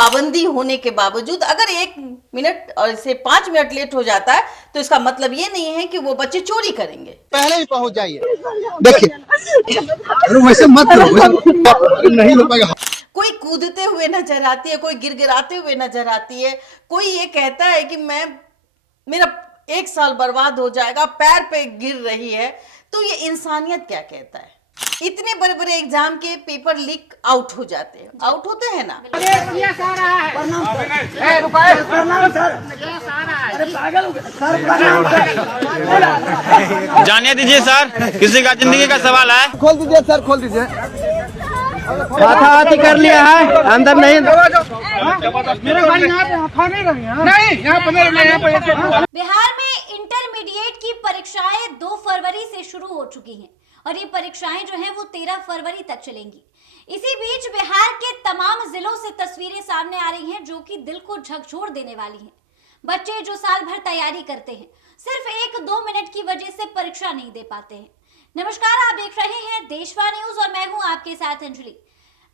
पाबंदी होने के बावजूद अगर 1 मिनट और से 5 मिनट लेट हो जाता है तो इसका मतलब ये नहीं है कि वो बच्चे चोरी करेंगे। पहले ही पहुंच जाइए। देखिए वैसे मत करो, नहीं हो पाएगा। कोई कूदते हुए नजर आती है, कोई गिड़गिड़ाते हुए नजर आती है, कोई ये कहता है कि मेरा 1 साल बर्बाद हो जाएगा, पैर पे गिर रही है। तो ये इंसानियत क्या कहता है? इतने बड़े बड़े एग्जाम के पेपर लीक आउट हो जाते हैं, आउट होते हैं ना। जानिए दीजिए सर, किसी का जिंदगी का सवाल है। खोल दीजिए सर, खोल दीजिए। हाथाहाथी कर लिया है, अंदर नहीं। बिहार में इंटरमीडिएट की परीक्षाएं 2 फरवरी से शुरू हो चुकी हैं और ये परीक्षाएं जो हैं वो 13 फरवरी तक चलेंगी। इसी बीच बिहार के तमाम जिलों से तस्वीरें सामने आ रही हैं जो कि दिल को झकझोर देने वाली हैं। बच्चे जो साल भर तैयारी करते हैं सिर्फ 1-2 मिनट की वजह से परीक्षा नहीं दे पाते हैं। नमस्कार, आप देख रहे हैं देशवा न्यूज और मैं हूं आपके साथ अंजलि।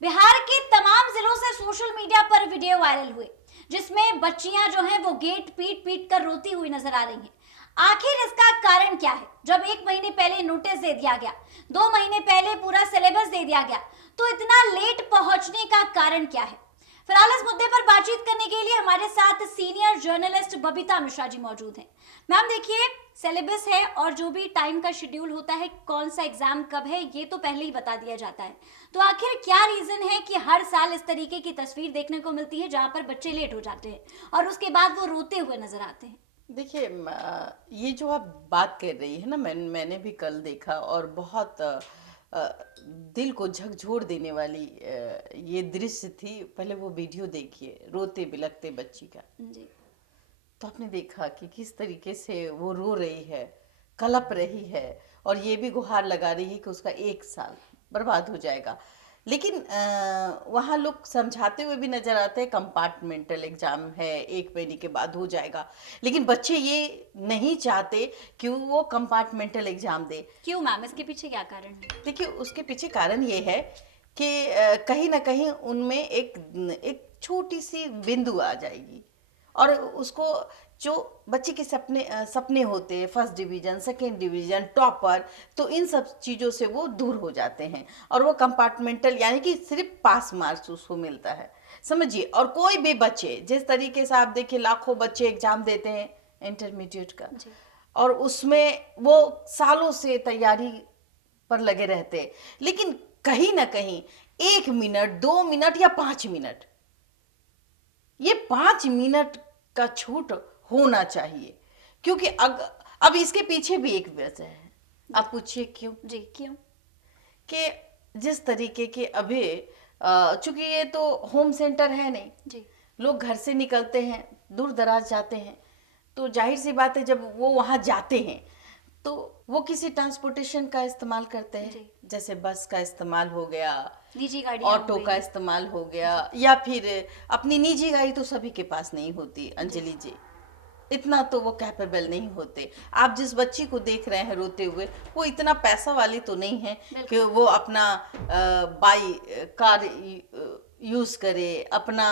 बिहार के तमाम जिलों से सोशल मीडिया पर वीडियो वायरल हुए जिसमें बच्चियां जो हैं वो गेट पीट पीट कर रोती हुई नजर आ रही हैं। आखिर इसका कारण क्या है? जब 1 महीने पहले नोटिस दे दिया गया, 2 महीने पहले पूरा सिलेबस दे दिया गया, तो इतना लेट पहुंचने का कारण क्या है? फिलहाल इस मुद्दे पर बातचीत करने के लिए हमारे साथ सीनियर जर्नलिस्ट बबीता मिश्रा जी मौजूद हैं। मैम देखिए, सिलेबस है और जो भी टाइम का शेड्यूल होता है, कौन सा एग्जाम कब है, ये तो पहले ही बता दिया जाता है। तो आखिर क्या रीजन है कि हर साल इस तरीके की तस्वीर देखने को मिलती है जहां पर बच्चे लेट हो जाते हैं और उसके बाद वो रोते हुए नजर आते हैं? देखिए, ये जो आप बात कर रही है ना, मैंने भी कल देखा और बहुत दिल को झकझोर देने वाली ये दृश्य थी। पहले वो वीडियो देखिए, रोते बिलखते बच्ची का जी। तो आपने देखा कि किस तरीके से वो रो रही है, कलप रही है और ये भी गुहार लगा रही है कि उसका 1 साल बर्बाद हो जाएगा। लेकिन वहाँ लोग समझाते हुए भी नजर आते हैं, कंपार्टमेंटल एग्जाम है, 1 महीने के बाद हो जाएगा। लेकिन बच्चे ये नहीं चाहते कि वो कंपार्टमेंटल एग्जाम दे। क्यों मैम, इसके पीछे क्या कारण है? देखिए, उसके पीछे कारण ये है कि कहीं ना कहीं उनमें एक छोटी सी बिंदु आ जाएगी और उसको जो बच्चे के सपने होते हैं, first division, second division, topper, तो इन सब चीज़ों से वो दूर हो जाते हैं और वो कंपार्टमेंटल यानी कि सिर्फ पास मार्क्स उसको मिलता है, समझिए। और कोई भी बच्चे, जिस तरीके से आप देखिए लाखों बच्चे एग्जाम देते हैं इंटरमीडिएट का और उसमें वो सालों से तैयारी पर लगे रहते हैं, लेकिन कहीं ना कहीं 1 मिनट, 2 मिनट या 5 मिनट, ये 5 मिनट का छूट होना चाहिए। क्योंकि अब इसके पीछे भी एक वजह है। आप पूछिए क्यों? जी, क्यों? कि जिस तरीके के अभी चूंकि ये तो होम सेंटर है नहीं जी, लोग घर से निकलते हैं, दूर दराज जाते हैं, तो जाहिर सी बात है जब वो वहाँ जाते हैं तो वो किसी ट्रांसपोर्टेशन का इस्तेमाल करते हैं, जैसे बस का इस्तेमाल हो गया, निजी गाड़ी, ऑटो का इस्तेमाल हो गया, या फिर अपनी निजी गाड़ी तो सभी के पास नहीं होती अंजलि जी, इतना तो वो कैपेबल नहीं होते। आप जिस बच्ची को देख रहे हैं रोते हुए, वो इतना पैसा वाली तो नहीं है कि वो अपना कार यूज करे, अपना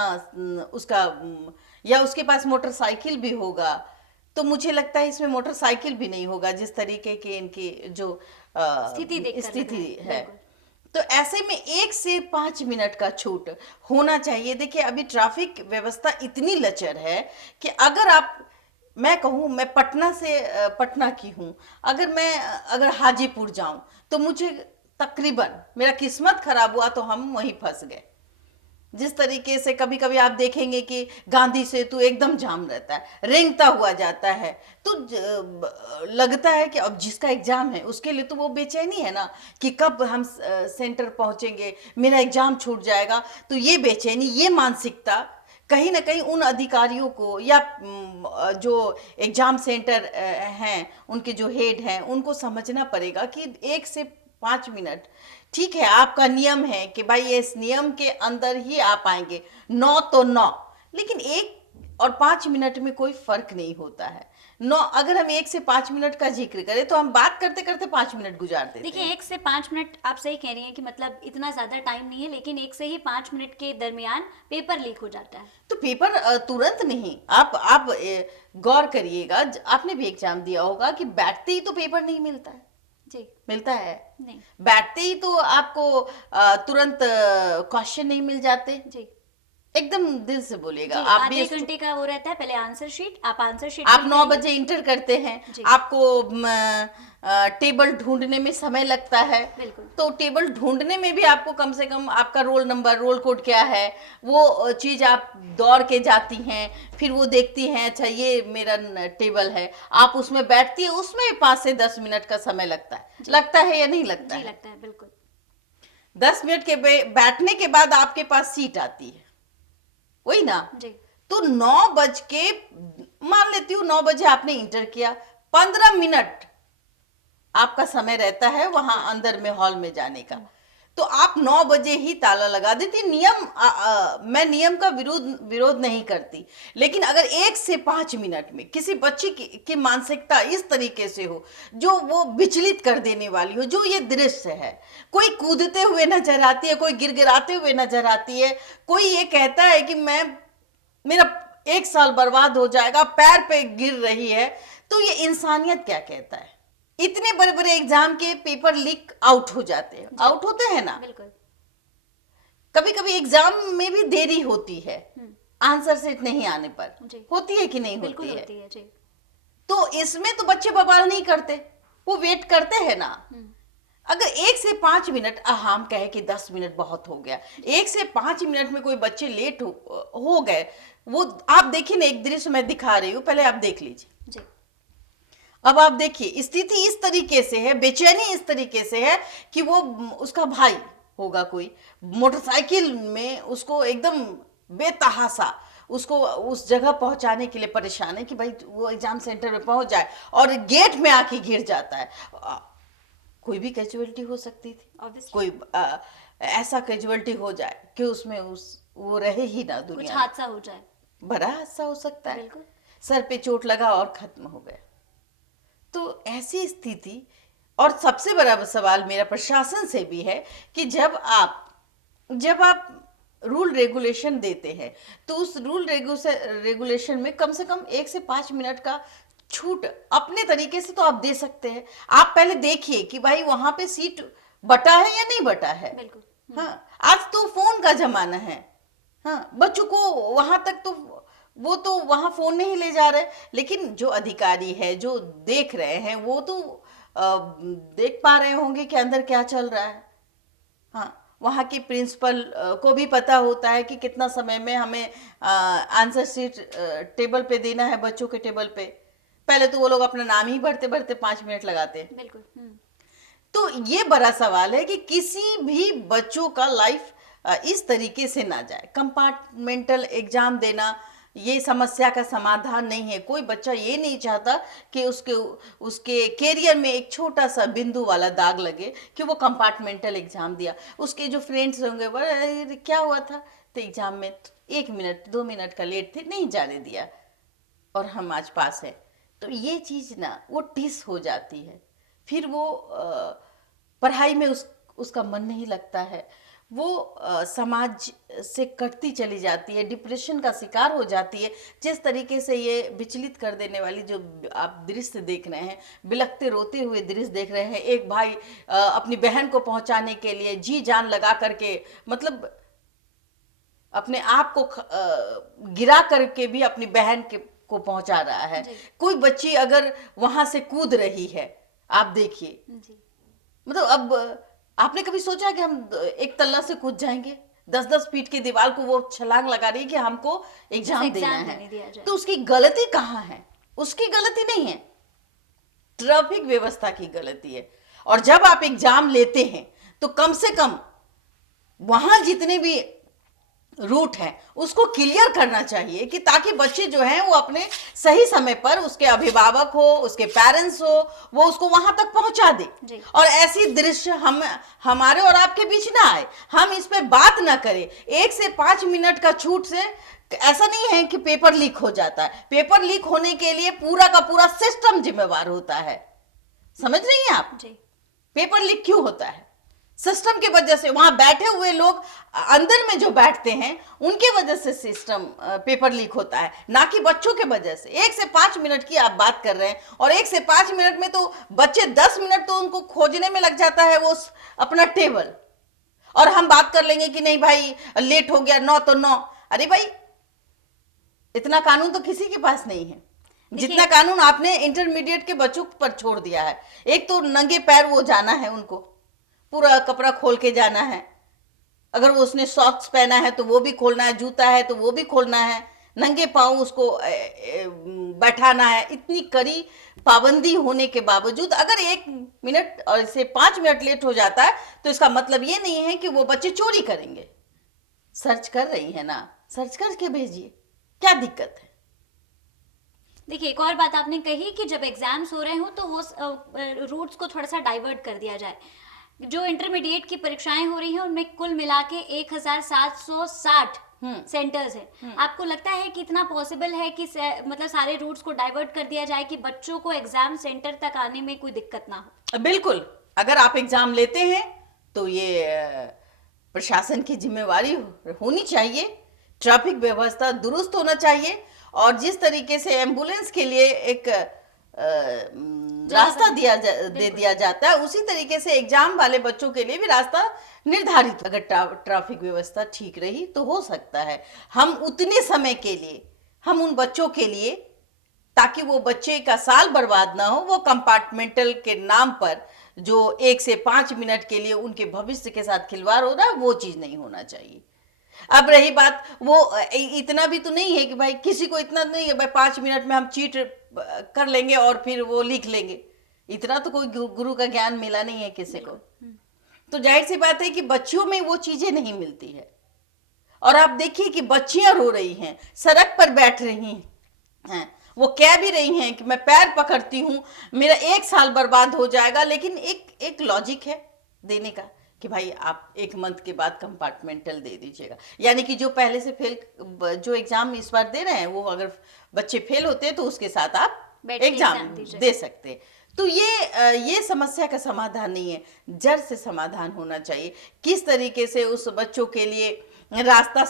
उसका, या उसके पास मोटरसाइकिल भी होगा तो मुझे लगता है इसमें मोटरसाइकिल भी नहीं होगा जिस तरीके के इनकी जो स्थिति है। तो ऐसे में 1 से 5 मिनट का छूट होना चाहिए। देखिए, अभी ट्रैफिक व्यवस्था इतनी लचर है कि मैं कहूँ, मैं पटना की हूँ, अगर हाजीपुर जाऊं तो मुझे तकरीबन, मेरा किस्मत खराब हुआ तो हम वहीं फंस गए। जिस तरीके से कभी कभी आप देखेंगे कि गांधी सेतु एकदम जाम रहता है, रेंगता हुआ जाता है, तो लगता है कि अब जिसका एग्जाम है उसके लिए तो वो बेचैनी है ना कि कब हम सेंटर पहुंचेंगे, मेरा एग्जाम छूट जाएगा। तो ये बेचैनी, ये मानसिकता कहीं ना कहीं उन अधिकारियों को या जो एग्जाम सेंटर हैं, उनके जो हेड हैं, उनको समझना पड़ेगा कि 1 से 5 मिनट ठीक है, आपका नियम है कि भाई इस नियम के अंदर ही आप आएंगे, 9 तो 9, लेकिन 1 और 5 मिनट में कोई फर्क नहीं होता है अगर हम 1 से 5 मिनट का जिक्र करें तो हम बात करते करते 5 मिनट गुजार देते देखिए हैं। 1 से 5 मिनट आप सही कह रही हैं कि मतलब इतना ज्यादा टाइम नहीं है, लेकिन 1 से ही 5 मिनट के दरमियान पेपर लीक हो जाता है। तो पेपर तुरंत नहीं, आप गौर करिएगा, आपने भी एग्जाम दिया होगा कि बैठते ही तो पेपर नहीं मिलता है। जी मिलता है? नहीं। बैठते ही तो आपको तुरंत क्वेश्चन नहीं मिल जाते। जी एकदम दिल से बोलिएगा। जी, आप आधे भी घंटे का वो रहता है, पहले आंसर शीट, आप आंसर शीट आप फिल 9 करेंगे। बजे इंटर करते हैं, जी। आपको टेबल ढूंढने में समय लगता है। बिल्कुल। तो टेबल ढूंढने में भी आपको कम से कम आपका रोल नंबर, रोल कोड क्या है, वो चीज आप दौड़ के जाती हैं, फिर वो देखती हैं, अच्छा ये मेरा टेबल है, आप उसमें बैठती है, उसमें 5 से 10 मिनट का समय लगता है या नहीं लगता जी है? लगता है, बिल्कुल। 10 मिनट के बैठने के बाद आपके पास सीट आती है, वही ना? जी तो 9 बज के, मान लेती हूँ 9 बजे आपने इंटर किया, 15 मिनट आपका समय रहता है वहां अंदर में हॉल में जाने का। तो आप 9 बजे ही ताला लगा देती। मैं नियम का विरोध नहीं करती, लेकिन अगर 1 से 5 मिनट में किसी बच्ची की मानसिकता इस तरीके से हो जो वो विचलित कर देने वाली हो, जो ये दृश्य है, कोई कूदते हुए नजर आती है, कोई गिड़गिड़ाते हुए नजर आती है, कोई ये कहता है कि मेरा 1 साल बर्बाद हो जाएगा, पैर पे गिर रही है, तो ये इंसानियत क्या कहता है? इतने बड़े बड़े एग्जाम के पेपर लीक आउट हो जाते हैं, आउट होते हैं ना। बिल्कुल। कभी कभी एग्जाम में भी देरी होती है, आंसर शीट नहीं आने पर जी। होती है कि नहीं बिल्कुल होती है? होती है जी। तो इसमें तो बच्चे बवाल नहीं करते, वो वेट करते हैं ना। अगर 1 से 5 मिनट, हम कहे कि 10 मिनट बहुत हो गया, 1 से 5 मिनट में कोई बच्चे लेट हो गए, वो आप देखिए ना, एक दृश्य मैं दिखा रही हूँ, पहले आप देख लीजिए। जी अब आप देखिए, स्थिति इस तरीके से है, बेचैनी इस तरीके से है कि वो, उसका भाई होगा कोई, मोटरसाइकिल में उसको एकदम बेतहासा उसको उस जगह पहुंचाने के लिए परेशान है कि भाई वो एग्जाम सेंटर में पहुंच जाए, और गेट में आके गिर जाता है। कोई भी कैजुअलिटी हो सकती थी, Obviously। कोई ऐसा कैजुअलिटी हो जाए कि उसमें वो रहे ही ना कुछ दुनिया में। हादसा हो जाए। बड़ा हादसा हो सकता है, बिल्कुल। सर पे चोट लगा और खत्म हो गया। तो ऐसी स्थिति, और सबसे बड़ा सवाल मेरा प्रशासन से भी है कि जब आप रूल रेगुलेशन देते हैं तो उस रूल रेगुलेशन में कम से कम 1 से 5 मिनट का छूट अपने तरीके से तो आप दे सकते हैं। आप पहले देखिए कि भाई वहां पे सीट बटा है या नहीं बटा है। बिल्कुल। हाँ, आज तो फोन का जमाना है। हाँ, बच्चों को वहां तक तो वो तो वहां फोन नहीं ले जा रहे, लेकिन जो अधिकारी है, जो देख रहे हैं, वो तो देख पा रहे होंगे कि अंदर क्या चल रहा है। हाँ, वहाँ की प्रिंसिपल को भी पता होता है कि कितना समय में हमें आंसर शीट टेबल पे देना है, बच्चों के टेबल पे। पहले तो वो लोग अपना नाम ही भरते भरते 5 मिनट लगाते हैं। बिल्कुल। तो ये बड़ा सवाल है कि किसी भी बच्चों का लाइफ इस तरीके से ना जाए। कंपार्टमेंटल एग्जाम देना ये समस्या का समाधान नहीं है। कोई बच्चा ये नहीं चाहता कि उसके कैरियर में एक छोटा सा बिंदु वाला दाग लगे कि वो कंपार्टमेंटल एग्जाम दिया। उसके जो फ्रेंड्स होंगे, वो क्या हुआ था, तो एग्जाम में 1 मिनट 2 मिनट का लेट थे, नहीं जाने दिया और हम आज पास है। तो ये चीज ना वो टिस हो जाती है, फिर वो पढ़ाई में उसका मन नहीं लगता है, वो समाज से कटती चली जाती है, डिप्रेशन का शिकार हो जाती है। जिस तरीके से ये विचलित कर देने वाली जो आप दृश्य देख रहे हैं, बिलखते रोते हुए दृश्य देख रहे हैं, एक भाई अपनी बहन को पहुंचाने के लिए जी जान लगा करके, मतलब अपने आप को गिरा करके भी अपनी बहन को पहुंचा रहा है। कोई बच्ची अगर वहां से कूद रही है, आप देखिए, मतलब अब आपने कभी सोचा कि हम 1 तल्ला से कूद जाएंगे? 10-10 फीट की दीवार को वो छलांग लगा रही है कि हमको एग्जाम देना है। तो उसकी गलती कहाँ है? उसकी गलती नहीं है, ट्रैफिक व्यवस्था की गलती है। और जब आप एग्जाम लेते हैं तो कम से कम वहां जितने भी रूट है उसको क्लियर करना चाहिए कि ताकि बच्चे जो हैं वो अपने सही समय पर, उसके अभिभावक हो, उसके पेरेंट्स हो, वो उसको वहां तक पहुंचा दे। और ऐसी दृश्य हमारे और आपके बीच ना आए, हम इस पे बात ना करें। 1 से 5 मिनट का छूट से ऐसा नहीं है कि पेपर लीक हो जाता है, पेपर लीक होने के लिए पूरा का पूरा सिस्टम जिम्मेवार होता है। समझ रही हैं आप? जी। पेपर लीक क्यों होता है? सिस्टम की वजह से, वहां बैठे हुए लोग अंदर में जो बैठते हैं उनके वजह से सिस्टम पेपर लीक होता है, ना कि बच्चों के वजह से। 1 से 5 मिनट की आप बात कर रहे हैं, और 1 से 5 मिनट में तो बच्चे 10 मिनट तो उनको खोजने में लग जाता है वो अपना टेबल, और हम बात कर लेंगे कि नहीं भाई लेट हो गया, 9 तो 9। अरे भाई, इतना कानून तो किसी के पास नहीं है जितना कानून आपने इंटरमीडिएट के बच्चों पर छोड़ दिया है। एक तो नंगे पैर वो जाना है, उनको पूरा कपड़ा खोल के जाना है, अगर वो उसने सॉक्स पहना है तो वो भी खोलना है, जूता है तो वो भी खोलना है, नंगे पांव उसको बैठाना है। इतनी कड़ी पाबंदी होने के बावजूद अगर 1 मिनट और इसे 5 मिनट लेट हो जाता है तो इसका मतलब ये नहीं है कि वो बच्चे चोरी करेंगे। सर्च कर रही है ना, सर्च करके भेजिए, क्या दिक्कत है? देखिए, एक और बात आपने कही कि जब एग्जाम्स हो रहे हो तो वो रूट्स को थोड़ा सा डाइवर्ट कर दिया जाए। जो इंटरमीडिएट की परीक्षाएं हो रही हैं उनमें कुल मिला के 1760 सेंटर्स हैं। आपको लगता है कि इतना पॉसिबल है कि मतलब सारे रूट्स को डाइवर्ट कर दिया जाए कि बच्चों को एग्जाम सेंटर तक आने में कोई दिक्कत ना हो? बिल्कुल, अगर आप एग्जाम लेते हैं तो ये प्रशासन की जिम्मेवारी होनी चाहिए, ट्रैफिक व्यवस्था दुरुस्त होना चाहिए, और जिस तरीके से एम्बुलेंस के लिए एक रास्ता दे दिया जाता है, उसी तरीके से एग्जाम वाले बच्चों के लिए भी रास्ता निर्धारित। अगर ट्रैफिक व्यवस्था ठीक रही तो हो सकता है हम उतने समय के लिए, हम उन बच्चों के लिए, ताकि वो बच्चे का साल बर्बाद ना हो, वो कंपार्टमेंटल के नाम पर जो 1 से 5 मिनट के लिए उनके भविष्य के साथ खिलवाड़ हो रहा है, वो चीज नहीं होना चाहिए। अब रही बात, वो इतना भी तो नहीं है कि भाई किसी को इतना नहीं है भाई 5 मिनट में हम चीट कर लेंगे और फिर वो लिख लेंगे। इतना तो कोई गुरु का ज्ञान मिला नहीं है किसी को। तो जाहिर सी बात है कि बच्चियों में वो चीजें नहीं मिलती है। और आप देखिए कि बच्चियां रो रही हैं, सड़क पर बैठ रही हैं, वो कह भी रही हैं कि मैं पैर पकड़ती हूं, मेरा 1 साल बर्बाद हो जाएगा। लेकिन एक लॉजिक है देने का कि भाई आप 1 मंथ के बाद कंपार्टमेंटल दे दीजिएगा, यानी कि जो पहले से फेल, जो एग्जाम इस बार दे रहे हैं, वो अगर बच्चे फेल होते हैं तो उसके साथ आप एग्जाम दे सकते हैं। तो ये समस्या का समाधान नहीं है, जड़ से समाधान होना चाहिए। किस तरीके से उस बच्चों के लिए रास्ता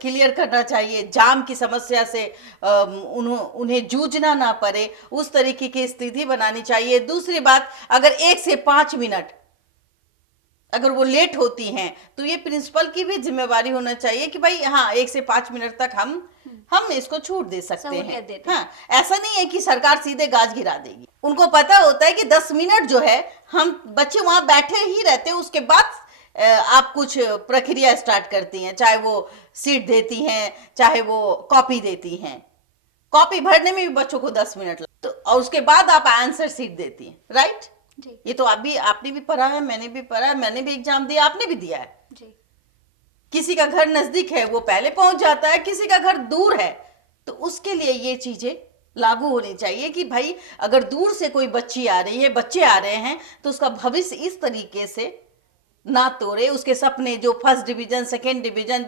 क्लियर करना चाहिए, जाम की समस्या से उन्हें जूझना ना पड़े, उस तरीके की स्थिति बनानी चाहिए। दूसरी बात, अगर 1 से 5 मिनट अगर वो लेट होती हैं तो ये प्रिंसिपल की भी जिम्मेवारी होना चाहिए कि भाई हाँ 1 से 5 मिनट तक हम इसको छूट दे सकते हैं। हाँ, ऐसा नहीं है कि सरकार सीधे गाज गिरा देगी। उनको पता होता है कि 10 मिनट जो है हम बच्चे वहां बैठे ही रहते हैं, उसके बाद आप कुछ प्रक्रिया स्टार्ट करती हैं, चाहे वो सीट देती हैं, चाहे वो कॉपी देती हैं। कॉपी भरने में भी बच्चों को 10 मिनट लगते, तो और उसके बाद आप आंसर सीट देती हैं, राइट? ये तो आपने भी पढ़ा है, मैंने भी पढ़ा है, मैंने भी एग्जाम दिया, आपने भी दिया है जी। किसी का घर नजदीक है वो पहले पहुंच जाता है, किसी का घर दूर है, तो उसके लिए ये चीजें लागू होनी चाहिए कि भाई अगर दूर से कोई बच्ची आ रही है, बच्चे आ रहे हैं, तो उसका भविष्य इस तरीके से ना तोड़े। उसके सपने जो 1st डिवीजन 2nd डिवीजन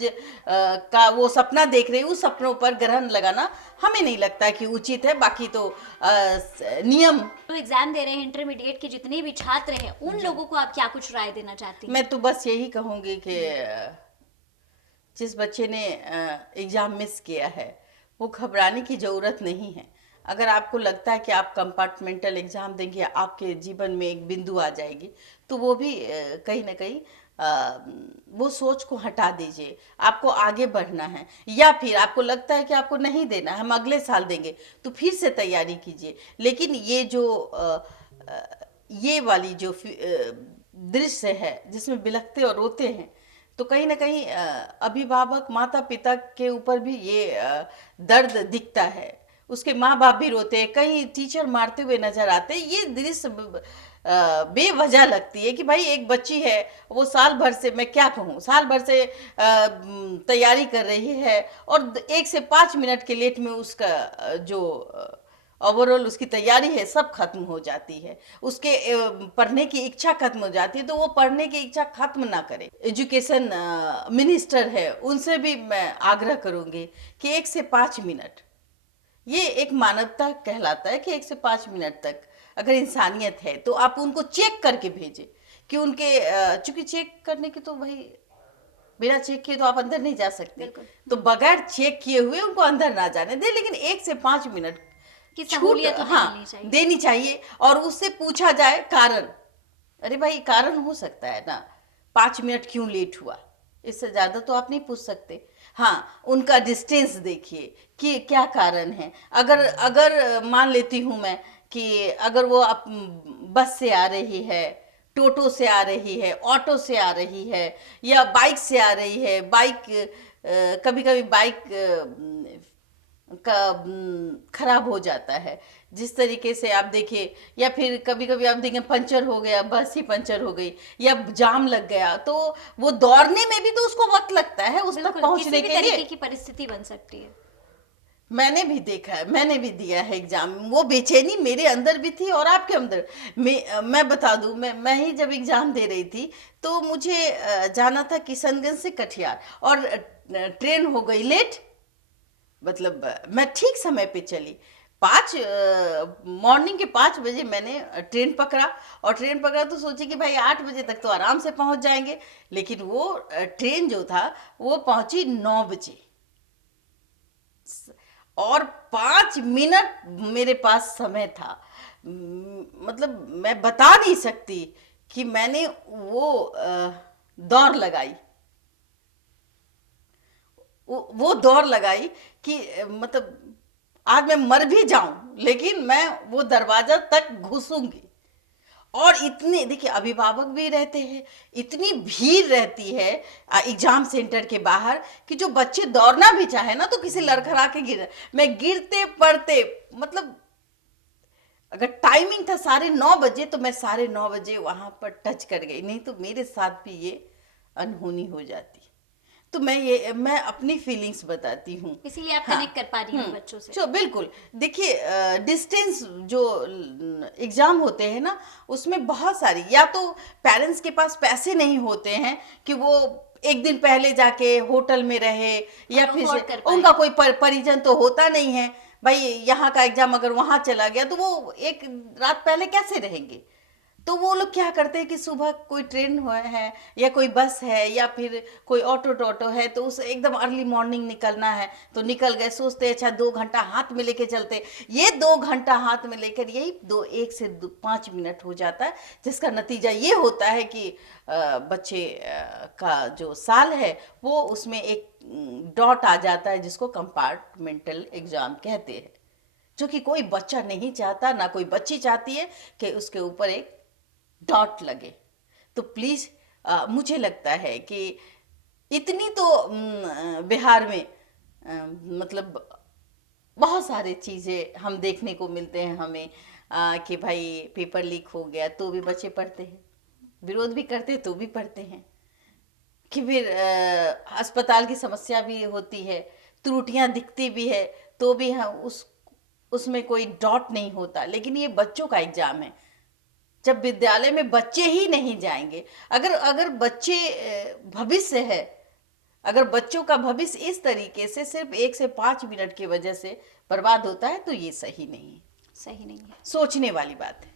का वो सपना देख रहे हैं, उस सपनों पर ग्रहण लगाना हमें नहीं लगता कि उचित है। बाकी तो नियम। तो एग्जाम दे रहे हैं इंटरमीडिएट के जितने भी छात्र हैं, उन लोगों को आप क्या कुछ राय देना चाहती हैं? मैं तो बस यही कहूंगी कि जिस बच्चे ने एग्जाम मिस किया है वो घबराने की जरूरत नहीं है। अगर आपको लगता है कि आप कंपार्टमेंटल एग्जाम देंगे, आपके जीवन में एक बिंदु आ जाएगी, तो वो भी कहीं ना कहीं वो सोच को हटा दीजिए। आपको आगे बढ़ना है, या फिर आपको लगता है कि आपको नहीं देना, हम अगले साल देंगे, तो फिर से तैयारी कीजिए। लेकिन ये जो ये वाली जो दृश्य है जिसमें बिलखते और रोते हैं, तो कहीं ना कहीं अभिभावक माता पिता के ऊपर भी ये दर्द दिखता है। उसके माँ बाप भी रोते हैं, कहीं टीचर मारते हुए नजर आते हैं। ये दृश्य बेवजह लगती है कि भाई एक बच्ची है, वो साल भर से, मैं क्या कहूँ, साल भर से तैयारी कर रही है और 1 से 5 मिनट के लेट में उसका जो ओवरऑल उसकी तैयारी है सब खत्म हो जाती है, उसके पढ़ने की इच्छा खत्म हो जाती है, तो वो पढ़ने की इच्छा खत्म ना करे। एजुकेशन मिनिस्टर है, उनसे भी मैं आग्रह करूंगी कि 1 से 5 मिनट, ये एक मानवता कहलाता है कि 1 से 5 मिनट तक अगर इंसानियत है तो आप उनको चेक करके भेजें कि उनके चूंकि चेक करने की तो भाई बिना चेक किए तो आप अंदर नहीं जा सकते, तो बगैर चेक किए हुए उनको अंदर ना जाने दें, लेकिन 1 से 5 मिनट की छूट सहूलियत तो हाँ मिलनी चाहिए। देनी चाहिए। और उससे पूछा जाए कारण, अरे भाई कारण हो सकता है ना, 5 मिनट क्यों लेट हुआ, इससे ज्यादा तो आप नहीं पूछ सकते। हाँ, उनका डिस्टेंस देखिए कि क्या कारण है। अगर अगर मान लेती हूं मैं कि अगर वो बस से आ रही है, टोटो से आ रही है, ऑटो से आ रही है, या बाइक से आ रही है, बाइक कभी कभी बाइक का खराब हो जाता है, जिस तरीके से आप देखिए, या फिर कभी कभी आप देखें पंचर हो गया, बस ही पंचर हो गई, या जाम लग गया, तो वो दौड़ने में भी तो उसको वक्त लगता है उस तक बिल्कुल, पहुंचने किसी भी के लिए। तरीके की परिस्थिति बन सकती है। मैंने भी देखा है, मैंने भी दिया है एग्जाम, वो बेचैनी मेरे अंदर भी थी और आपके अंदर। मैं बता दूं, मैं ही जब एग्जाम दे रही थी तो मुझे जाना था किशनगंज से कटिहार, और ट्रेन हो गई लेट, मतलब मैं ठीक समय पे चली, मॉर्निंग के 5 बजे मैंने ट्रेन पकड़ा, और ट्रेन पकड़ा तो सोची कि भाई 8 बजे तक तो आराम से पहुंच जाएंगे, लेकिन वो ट्रेन जो था वो पहुंची 9 बजे, और 5 मिनट मेरे पास समय था। मतलब मैं बता नहीं सकती कि मैंने वो दौड़ लगाई, वो दौड़ लगाई कि मतलब आज मैं मर भी जाऊं लेकिन मैं वो दरवाजा तक घुसूंगी। और इतने देखिए अभिभावक भी रहते हैं, इतनी भीड़ रहती है एग्जाम सेंटर के बाहर कि जो बच्चे दौड़ना भी चाहे ना तो किसी लड़खड़ा के गिर, मैं गिरते पड़ते, मतलब अगर टाइमिंग था 9:30 बजे तो मैं 9:30 बजे वहां पर टच कर गई, नहीं तो मेरे साथ भी ये अनहोनी हो जाती। तो मैं अपनी फीलिंग्स बताती हूँ, इसीलिए आप हाँ, कनेक्ट कर पा रही हैं बच्चों से। जो बिल्कुल देखिए डिस्टेंस जो एग्जाम होते हैं ना, उसमें बहुत सारी, या तो पेरेंट्स के पास पैसे नहीं होते हैं कि वो एक दिन पहले जाके होटल में रहे, या और फिर afford कर पाए। उनका कोई परिजन तो होता नहीं है, भाई यहाँ का एग्जाम अगर वहां चला गया तो वो एक रात पहले कैसे रहेंगे। तो वो लोग क्या करते हैं कि सुबह कोई ट्रेन है या कोई बस है या फिर कोई ऑटो है, तो उसे एकदम अर्ली मॉर्निंग निकलना है तो निकल गए, सोचते अच्छा 2 घंटा हाथ में लेके चलते, ये 2 घंटा हाथ में लेकर यही 1 से 5 मिनट हो जाता है, जिसका नतीजा ये होता है कि बच्चे का जो साल है वो उसमें एक डॉट आ जाता है जिसको कंपार्टमेंटल एग्जाम कहते हैं, जो कि कोई बच्चा नहीं चाहता, ना कोई बच्ची चाहती है कि उसके ऊपर एक डॉट लगे। तो प्लीज मुझे लगता है कि इतनी तो बिहार में मतलब बहुत सारी चीजें हम देखने को मिलते हैं हमें, कि भाई पेपर लीक हो गया तो भी बच्चे पढ़ते हैं, विरोध भी करते हैं तो भी पढ़ते हैं, कि फिर अस्पताल की समस्या भी होती है, त्रुटियां दिखती भी है तो भी हम उसमें कोई डॉट नहीं होता। लेकिन ये बच्चों का एग्जाम है, जब विद्यालय में बच्चे ही नहीं जाएंगे, अगर बच्चे भविष्य है, अगर बच्चों का भविष्य इस तरीके से सिर्फ 1 से 5 मिनट की वजह से बर्बाद होता है तो ये सही नहीं है, सही नहीं है, सोचने वाली बात है।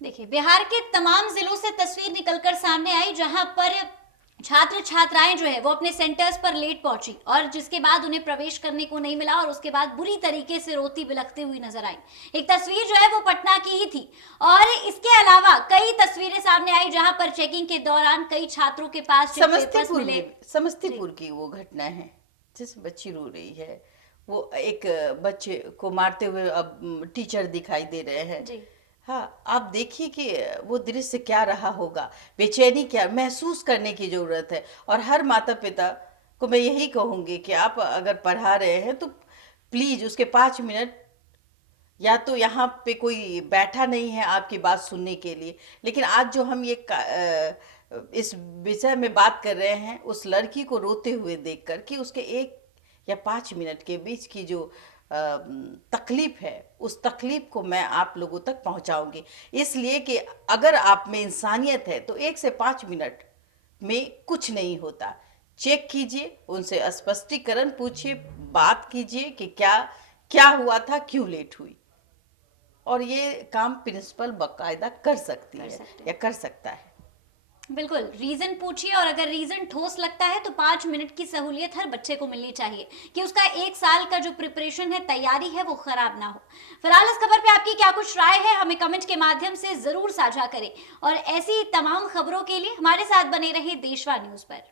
देखिए बिहार के तमाम जिलों से तस्वीर निकलकर सामने आई जहां पर छात्र छात्राएं जो है वो अपने सेंटर्स पर लेट पहुंची और जिसके बाद उन्हें प्रवेश करने को नहीं मिला और उसके बाद बुरी तरीके से रोती बिलखती हुई नजर आई। एक तस्वीर जो है वो पटना की ही थी और इसके अलावा कई तस्वीरें सामने आई जहां पर चेकिंग के दौरान कई छात्रों के पास समस्तीपुर की वो घटना है जिस बच्ची रो रही है, वो एक बच्चे को मारते हुए अब टीचर दिखाई दे रहे हैं जी। हाँ, आप देखिए कि वो दृश्य क्या रहा होगा, बेचैनी क्या महसूस करने की जरूरत है। और हर माता पिता को मैं यही कहूंगी कि आप अगर पढ़ा रहे हैं तो प्लीज उसके 5 मिनट, या तो यहाँ पे कोई बैठा नहीं है आपकी बात सुनने के लिए, लेकिन आज जो हम ये इस विषय में बात कर रहे हैं उस लड़की को रोते हुए देखकर कि उसके 1 या 5 मिनट के बीच की जो तकलीफ है, उस तकलीफ को मैं आप लोगों तक पहुंचाऊंगी। इसलिए कि अगर आप में इंसानियत है तो 1 से 5 मिनट में कुछ नहीं होता। चेक कीजिए, उनसे स्पष्टीकरण पूछिए, बात कीजिए कि क्या क्या हुआ था, क्यों लेट हुई, और ये काम प्रिंसिपल बाकायदा कर सकती है या कर सकता है। बिल्कुल, रीजन पूछिए, और अगर रीजन ठोस लगता है तो 5 मिनट की सहूलियत हर बच्चे को मिलनी चाहिए कि उसका 1 साल का जो प्रिपरेशन है, तैयारी है, वो खराब ना हो। फिलहाल इस खबर पे आपकी क्या कुछ राय है, हमें कमेंट के माध्यम से जरूर साझा करें, और ऐसी तमाम खबरों के लिए हमारे साथ बने रहे देशवा न्यूज पर।